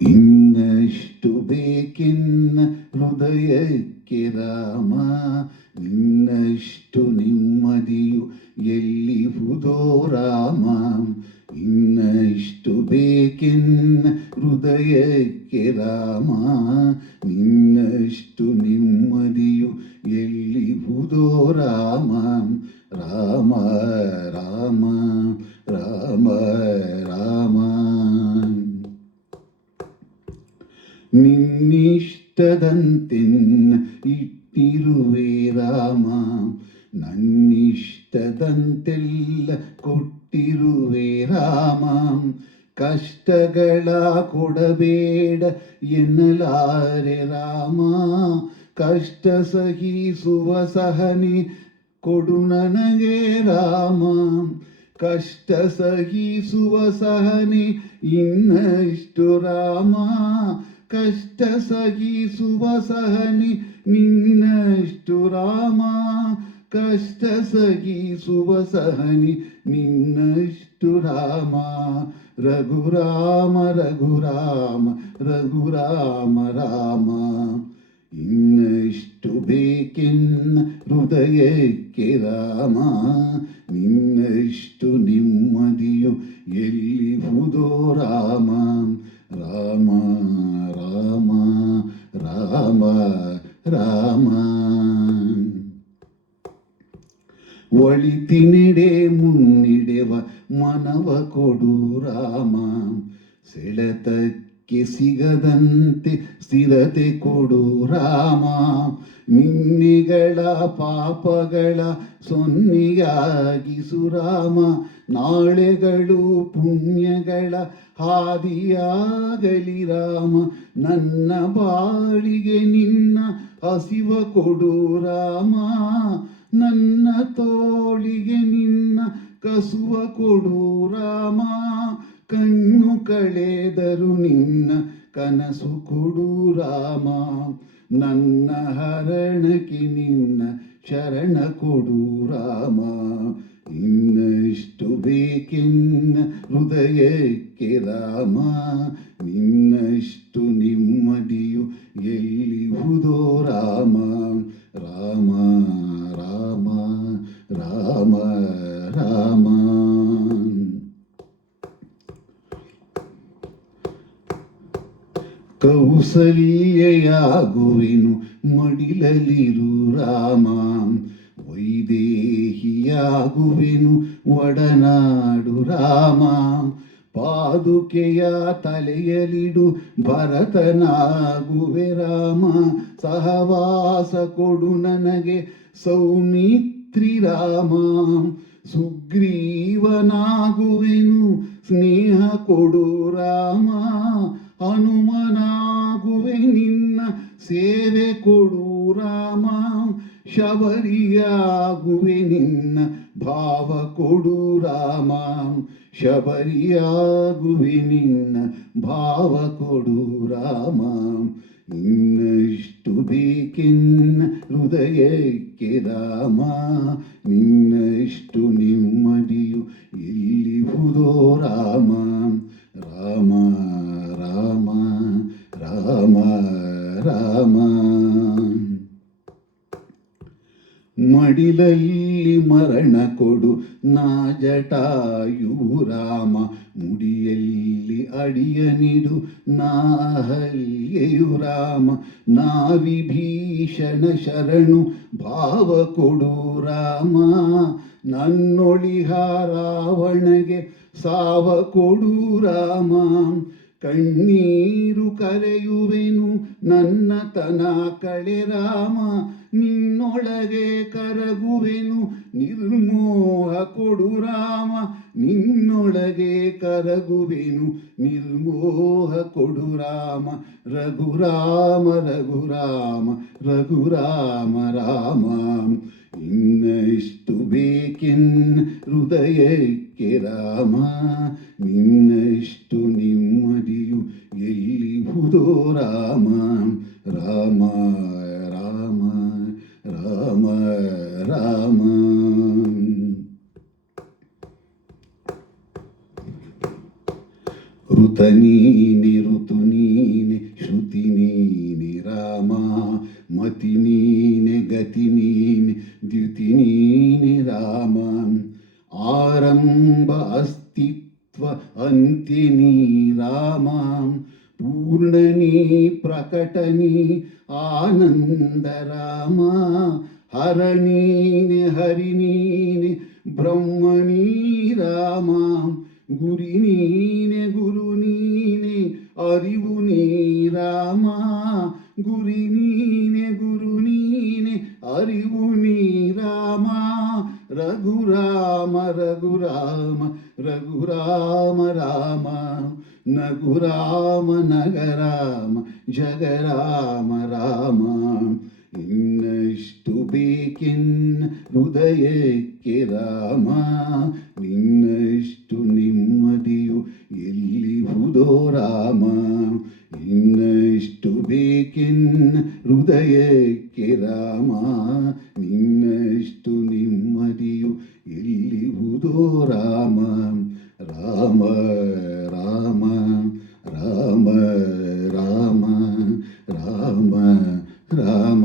ಇನ್ನಷ್ಟು ಬೇಕೆನ್ನ ಹೃದಯಕ್ಕೆ ರಾಮ, ನಿನ್ನಷ್ಟು ನೆಮ್ಮದಿಯು ಎಲ್ಲಿಹುದೋ ರಾಮ. ಇನ್ನಷ್ಟು ಬೇಕೆನ್ನ ಹೃದಯಕ್ಕೆ ರಾಮ, ನಿನ್ನಷ್ಟು ನೆಮ್ಮದಿಯು ಎಲ್ಲಿಹುದೋ ರಾಮ. ರಾಮ ರಾಮ ರಾಮ ರಾಮ. ನಿನ್ನಿಷ್ಟದಂತೆನ್ನ ಇಟ್ಟಿರುವೆ ರಾಮ, ನನ್ನಿಷ್ಟದಂತೆಲ್ಲ ಕೊಟ್ಟಿರುವೆ ರಾಮ. ಕಷ್ಟಗಳ ಕೊಡಬೇಡ ಎನ್ನಲಾರೆ ರಾಮ, ಕಷ್ಟ ಸಹಿಸುವ ಸಹನೆ ಕೊಡು ನನಗೆ ರಾಮ. ಕಷ್ಟ ಸಹಿಸುವ ಸಹನೆ ಇನ್ನಷ್ಟು ರಾಮ, ಕಷ್ಟ ಸಹಿಸುವ ಸಹನೆ ನಿನ್ನಷ್ಟು ರಾಮ. ಕಷ್ಟ ಸಹಿಸುವ ಸಹನೆ ನಿನ್ನಷ್ಟು ರಾಮ. ರಘುರಾಮ ರಘುರಾಮ ರಘುರಾಮ ರಾಮ. ಇನ್ನಷ್ಟು ಬೇಕೆನ್ನ ಹೃದಯಕ್ಕೆ ರಾಮ, ನಿನ್ನಷ್ಟು ನೆಮ್ಮದಿಯು ಎಲ್ಲಿಹುದೋ ರಾಮ. ರಾಮ ರಾಮ ರಾಮ ರಾಮ. ಒಳಿತಿನೆಡೆ ಮುನ್ನಿಡೆವ ಮನವ ಕೊಡು ರಾಮ, ಸೆಳೆತಕ್ಕೆ ಸಿಗದಂತೆ ಸ್ಥಿರತೆ ಕೊಡು ರಾಮ. ನಿನ್ನೆಗಳ ಪಾಪಗಳ ಸೊನ್ನೆಯಾಗಿಸು ರಾಮ, ನಾಳೆಗಳು ಪುಣ್ಯಗಳ ಹಾದಿಯಾಗಲಿ ರಾಮ. ನನ್ನ ಬಾಳಿಗೆ ನಿನ್ನ ಹಸಿವ ಕೊಡು ರಾಮ, ನನ್ನ ತೋಳಿಗೆ ನಿನ್ನ ಕಸುವ ಕೊಡು ರಾಮ. ಕಣ್ಣು ಕಳೆದರು ನಿನ್ನ ಕನಸು ಕೊಡು ರಾಮ, ನನ್ನ ಹರಣಕ್ಕೆ ನಿನ್ನ ಶರಣ ಕೊಡು ರಾಮ. ಇನ್ನಷ್ಟು ಬೇಕೆನ್ನ ಹೃದಯಕ್ಕೆ ರಾಮ, ನಿನ್ನಷ್ಟು ನೆಮ್ಮದಿಯು ಎಲ್ಲಿಹುದೋ ರಾಮ. ರಾಮ ರಾಮ ರಾಮ ರಾಮ. ಕೌಸಲ್ಯೆಯಾಗುವೆನು ಮಡಿಲಲಿರು ರಾಮ, ವೈದೇಹಿಯಾಗುವೆನು ಒಡನಾಡು ರಾಮ. ಪಾದುಕೆಯ ತಲೆಯಲಿಡು ಭರತನಾಗುವೆ ರಾಮ, ಸಹವಾಸ ಕೊಡು ನನಗೆ ಸೌಮಿತ್ರಿ ರಾಮ. ಸುಗ್ರೀವನಾಗುವೆನು ಸ್ನೇಹ ಕೊಡು ರಾಮ, ಹನುಮನಾಗುವೆ ನಿನ್ನ ಸೇವೆ ಕೊಡು ರಾಮ. ಶಬರಿಯಾಗುವೆ ನಿನ್ನ ಭಾವ ಕೊಡು ರಾಮ, ಶಬರಿಯಾಗುವೆ ನಿನ್ನ ಭಾವ ಕೊಡು ರಾಮ. ಇನ್ನಷ್ಟು ಬೇಕೆನ್ನ ಹೃದಯಕ್ಕೆ ರಾಮ, ನಿನ್ನಷ್ಟು ನೆಮ್ಮದಿಯು ಎಲ್ಲಿಹುದೋ ರಾಮ. ರಾಮ ರಾಮ ರಾಮ ರಾಮ. ಮಡಿಲಲ್ಲಿ ಮರಣ ಕೊಡು ನಾ ಜಟಾಯು ರಾಮ, ಮುಡಿಯಲ್ಲಿ ಅಡಿಯನಿಡು ನಾ ಹಲ್ಯೆಯು ರಾಮ. ನಾ ವಿಭೀಷಣ ಶರಣು ಭಾವ ಕೊಡು ರಾಮ, ನನ್ನೊಳಿಹ ರಾವಣಗೆ ಸಾವ ಕೊಡು ರಾಮ. ಕಣ್ಣೀರು ಕರೆಯುವೆನು ನನ್ನ ತನ ಕಳೆ ರಾಮ, ನಿನ್ನೊಳಗೆ ಕರಗುವೆನು ನಿರ್ಮೋಹ ಕೊಡು ರಾಮ. ನಿನ್ನೊಳಗೆ ಕರಗುವೆನು ನಿರ್ಮೋಹ ಕೊಡು ರಾಮ. ರಘುರಾಮ ರಘುರಾಮ ರಘುರಾಮ ರಾಮ. ಇನ್ನಷ್ಟು ಬೇಕೆನ್ನ ಹೃದಯಕ್ಕೆ ರಾಮ, ನಿನ್ನಷ್ಟು ನೆಮ್ಮದಿಯು ಎಲ್ಲಿಹುದೋ ರಾಮ. ರಾಮ ರಾಮ ರಾಮ ರಾಮ. ಋತ ನೀನೆ ಋತು ನೀನೆ ಶ್ರುತಿ ನೀನೆ ರಾಮ, ಮತಿ ನೀನೆ ಗತಿ ನೀನೆ ದ್ಯುತಿ ನೀನೆ ರಾಮ, ಆರಂಭ ಅಸ್ತಿತ್ವ ಅಂತ್ಯ ನೀ ರಾಮ, ಪೂರ್ಣನೀ ಪ್ರಕಟನೀ ಆನಂದ ರಾಮ, ಹರನೀನೆ ಹರಿನೀನೆ ಬ್ರಹ್ಮನೀ ರಾಮ, ಗುರಿ ನೀನೆ ಗುರು ನೀನೆ ಅರಿವು ನೀ ರಾಮ, ಗುರಿ ನೀನೆ ಗುರು ನೀನೆ ಅರಿವು ನೀ ರಾಮ, ರಘುರಾಮ ರಘುರಾಮ ರಘುರಾಮ ರಾಮ, ನಗುರಾಮ ನಗರಾಮ ಜಗರಾಮ ರಾಮ, ಇನ್ನಷ್ಟು ಬೇಕೆನ್ನ ಹೃದಯಕ್ಕೆ ರಾಮ, ನಿನ್ನಷ್ಟು ನೆಮ್ಮದಿಯು ಎಲ್ಲಿಹುದೋ ರಾಮ, ಇನ್ನಷ್ಟು ಬೇಕೆನ್ನ ಹೃದಯಕ್ಕೆ ರಾಮ, ನಿನ್ನಷ್ಟು ನೆಮ್ಮದಿಯು ಎಲ್ಲಿಹುದೋ ರಾಮ, ರಾಮ ರಾಮ ರಾಮ ರಾಮ ರಾಮ ರಾಮ